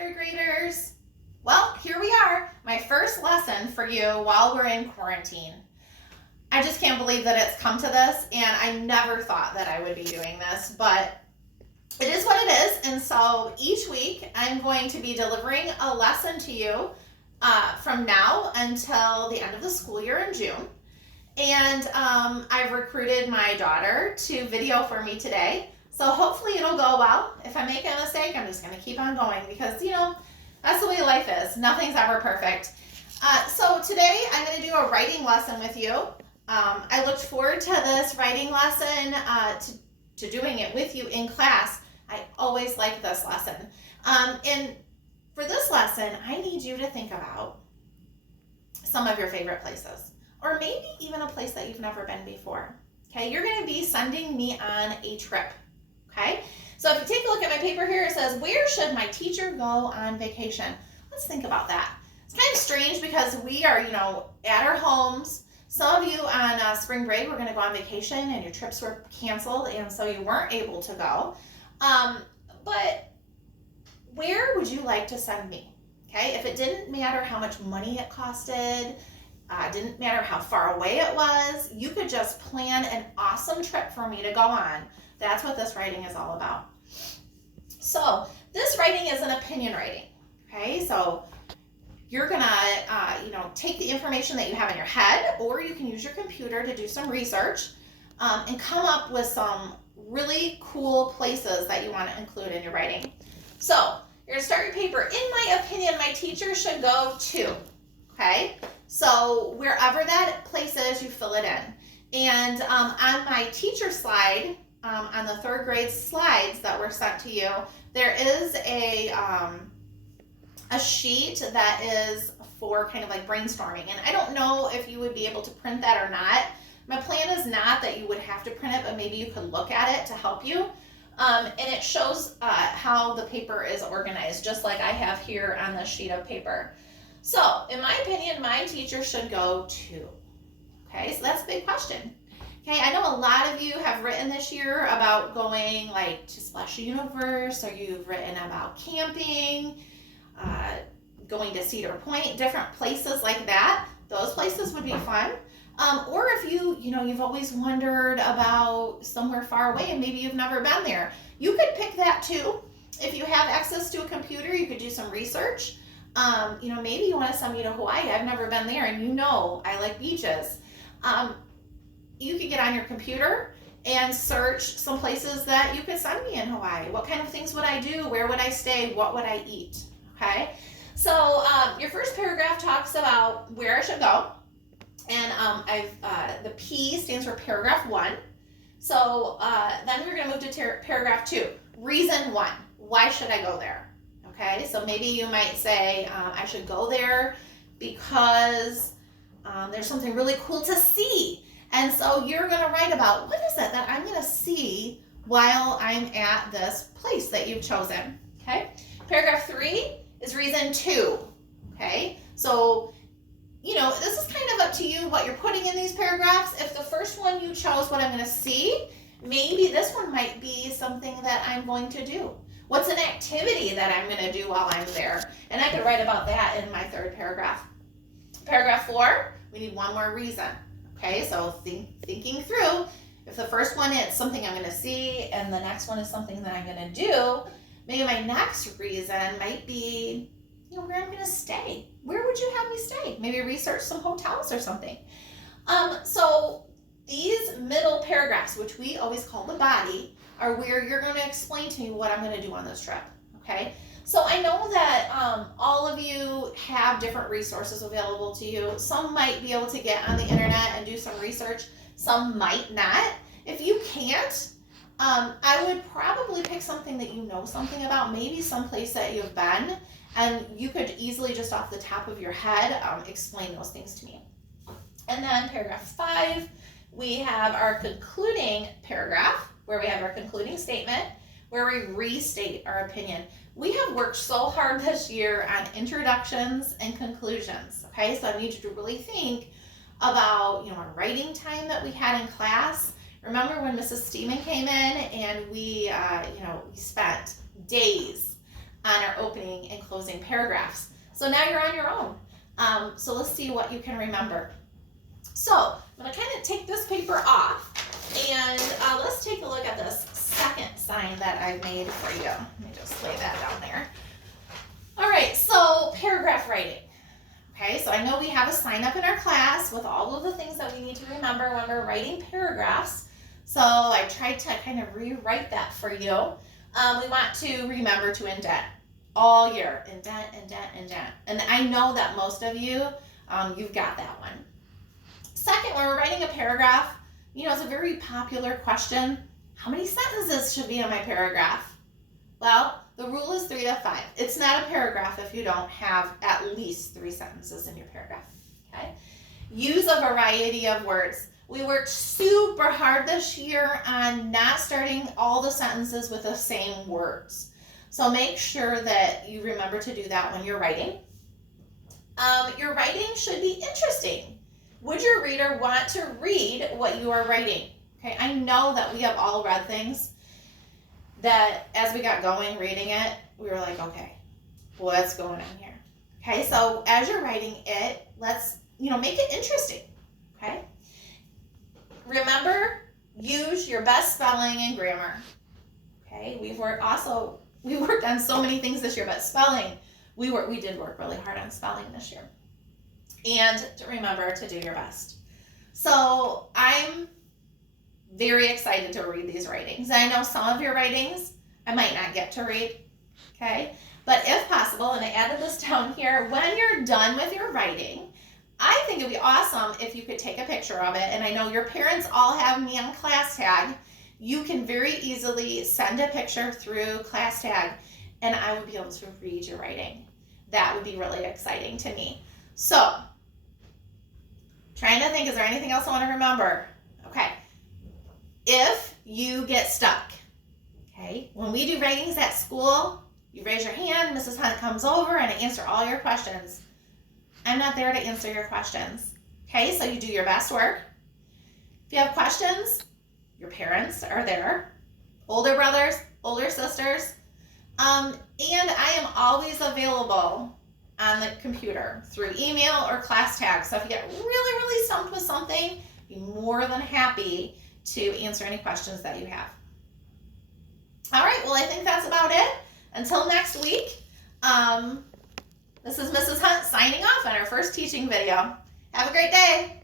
third graders. Well, here we are, my first lesson for you while we're in quarantine. I just can't believe that it's come to this, and I never thought that I would be doing this, but it is what it is. And so each week I'm going to be delivering a lesson to you from now until the end of the school year in June. And I've recruited my daughter to video for me today. So hopefully it'll go well. If I make a mistake, I'm just going to keep on going because, that's the way life is. Nothing's ever perfect. So today I'm going to do a writing lesson with you. I looked forward to this writing lesson, to doing it with you in class. I always like this lesson. And for this lesson, I need you to think about some of your favorite places, or maybe even a place that you've never been before. Okay, you're going to be sending me on a trip. Okay, so if you take a look at my paper here, it says, where should my teacher go on vacation? Let's think about that. It's kind of strange because we are, at our homes. Some of you on spring break were going to go on vacation and your trips were canceled, and so you weren't able to go. But where would you like to send me? Okay, if it didn't matter how much money it costed, didn't matter how far away it was, you could just plan an awesome trip for me to go on. That's what this writing is all about. So this writing is an opinion writing. Okay, so you're gonna, take the information that you have in your head, or you can use your computer to do some research and come up with some really cool places that you want to include in your writing. So you're gonna start your paper. In my opinion, my teacher should go to. Okay, so wherever that place is, you fill it in. And on my teacher slide, on the third grade slides that were sent to you, there is a sheet that is for kind of like brainstorming. And I don't know if you would be able to print that or not. My plan is not that you would have to print it, but maybe you could look at it to help you. And it shows how the paper is organized, just like I have here on this sheet of paper. So, in my opinion, my teacher should go to. Okay, so that's a big question. Okay, I know a lot of you have written this year about going like to Splash Universe, or you've written about camping, going to Cedar Point, different places like that. Those places would be fun. Or if you've always wondered about somewhere far away and maybe you've never been there, you could pick that too. If you have access to a computer, you could do some research. Maybe you want to send me to Hawaii. I've never been there, and I like beaches. You could get on your computer and search some places that you could send me in Hawaii. What kind of things would I do? Where would I stay? What would I eat? Okay, so your first paragraph talks about where I should go, and the P stands for paragraph 1. So then we're going to move to paragraph 2. Reason 1. Why should I go there? Okay, so maybe you might say I should go there because there's something really cool to see. And so you're going to write about what is it that I'm going to see while I'm at this place that you've chosen. Okay, paragraph 3 is reason 2. Okay, so this is kind of up to you what you're putting in these paragraphs. If the first one you chose what I'm going to see, maybe this one might be something that I'm going to do. What's an activity that I'm going to do while I'm there? And I could write about that in my third paragraph. Paragraph 4, we need one more reason. Okay, so thinking through, if the first one is something I'm going to see and the next one is something that I'm going to do, maybe my next reason might be, where I'm going to stay. Where would you have me stay? Maybe research some hotels or something. So these middle paragraphs, which we always call the body, are where you're going to explain to me what I'm going to do on this trip. Okay, so I know that all of you have different resources available to you. Some might be able to get on the internet and do some research. Some might not. If you can't, I would probably pick something that you know something about, maybe someplace that you've been, and you could easily just off the top of your head explain those things to me. And then paragraph 5, we have our concluding paragraph, where we have our concluding statement, where we restate our opinion. We have worked so hard this year on introductions and conclusions, okay? So I need you to really think about, our writing time that we had in class. Remember when Mrs. Steeman came in and we spent days on our opening and closing paragraphs. So now you're on your own. So let's see what you can remember. So I'm going to kind of take this paper off, and let's take a look at this second sign that I've made for you. Let me just lay that down there. All right, so paragraph writing. Okay, so I know we have a sign up in our class with all of the things that we need to remember when we're writing paragraphs. So I tried to kind of rewrite that for you. We want to remember to indent all year. Indent, indent, indent. And I know that most of you, you've got that one. Second, when we're writing a paragraph, you know, it's a very popular question. How many sentences should be in my paragraph? Well, the rule is 3 to 5. It's not a paragraph if you don't have at least 3 sentences in your paragraph. Okay? Use a variety of words. We worked super hard this year on not starting all the sentences with the same words. So make sure that you remember to do that when you're writing. Your writing should be interesting. Would your reader want to read what you are writing? Okay, I know that we have all read things that as we got going reading it, we were like, okay, what's going on here? Okay, so as you're writing it, let's, make it interesting, okay? Remember, use your best spelling and grammar, okay? We worked on so many things this year, but spelling, we did work really hard on spelling this year. And to remember to do your best. So I'm very excited to read these writings. I know some of your writings I might not get to read, okay? But if possible, and I added this down here, when you're done with your writing, I think it'd be awesome if you could take a picture of it. And I know your parents all have me on ClassTag. You can very easily send a picture through ClassTag, and I would be able to read your writing. That would be really exciting to me. So, trying to think, is there anything else I want to remember? Okay. If you get stuck, okay, when we do writings at school, you raise your hand, Mrs. Hunt comes over and I answer all your questions. I'm not there to answer your questions. Okay, so you do your best work. If you have questions, your parents are there, older brothers, older sisters, and I am always available on the computer through email or ClassTag. So if you get really, really stumped with something, be more than happy to answer any questions that you have. All right, well, I think that's about it. Until next week, this is Mrs. Hunt signing off on our first teaching video. Have a great day.